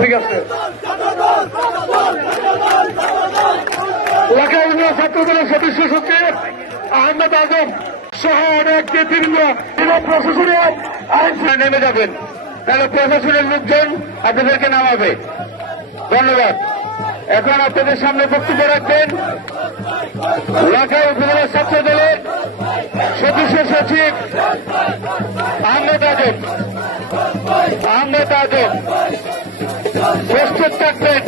ঠিক আছে। ঢাকা ইউনিয়ন ছাত্র দলের সদস্য সচিব আহমেদ আজম সহ অনেক নেতৃবৃন্দ প্রশাসনের আইন নেমে যাবেন, তাহলে প্রশাসনের লোকজন আপনাদেরকে নামাবে। ধন্যবাদ। এখন আপনাদের সামনে বক্তব্য রাখবেন ঢাকা উপজেলা ছাত্র দলের সদস্য সচিব আহমেদ আজম। প্রস্তুত থাকবেন।